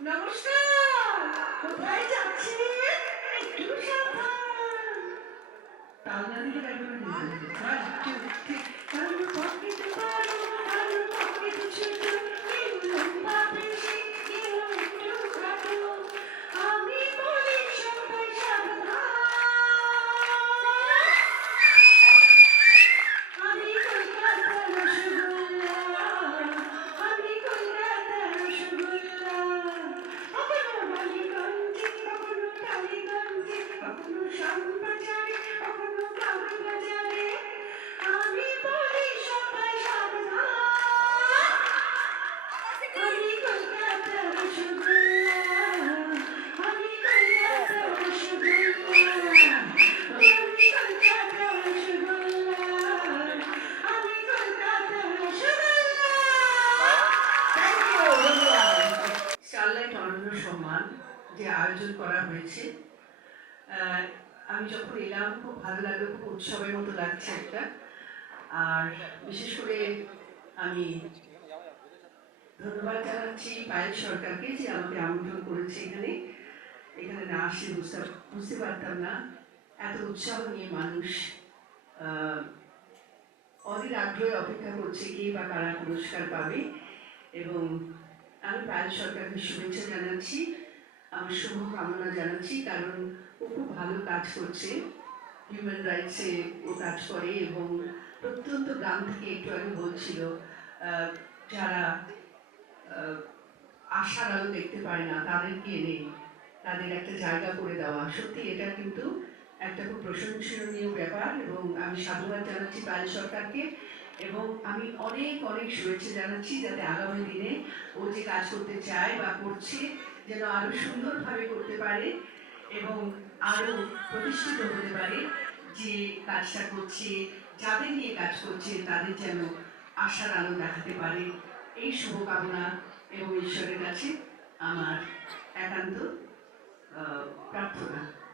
নমস্কার। কোথায় যাচ্ছি সম্মান যে আয়োজন করা হয়েছে আমি যখন এলাম, খুব ভালো লাগল, খুব উৎসবের মতো লাগছে একটা। আর বিশেষ করে আমি ধন্যবাদ জানাচ্ছি পায়েল সরকারকে যে আমাকে আমন্ত্রণ করেছে এখানে। এখানে না আসলে বুঝতে বুঝতে পারতাম না এত উৎসাহ নিয়ে মানুষ অধীর আগ্রহে অপেক্ষা করছে কে বা কারা পুরস্কার পাবে এবং আমি পায়েল সরকারকে শুভেচ্ছা জানাচ্ছি। আমার শুভ কামনা জানাচ্ছি, কারণ ও খুব ভালো কাজ করছে। হিউম্যান রাইটসে ও কাজ করে এবং প্রত্যন্ত গ্রাম থেকে একটু আগে বলছিল যারা আশার আলো দেখতে পায় না, তাদেরকে এনে তাদের একটা জায়গা করে দেওয়া। সত্যি এটা কিন্তু একটা খুব প্রশংসনীয় ব্যাপার এবং আমি সাধুবাদ জানাচ্ছি পায়েল সরকারকে। এবং আমি অনেক অনেক শুভেচ্ছা জানাচ্ছি যাতে আগামী দিনে ও যে কাজ করতে চায় বা করছে যেন আরও সুন্দরভাবে করতে পারে এবং আরও প্রতিষ্ঠিত হতে পারে যে কাজটা করছে, যাদের নিয়ে কাজ করছে তাদের যেন আশার আলো দেখাতে পারে। এই শুভকামনা এবং ঈশ্বরের কাছে আমার একান্ত প্রার্থনা।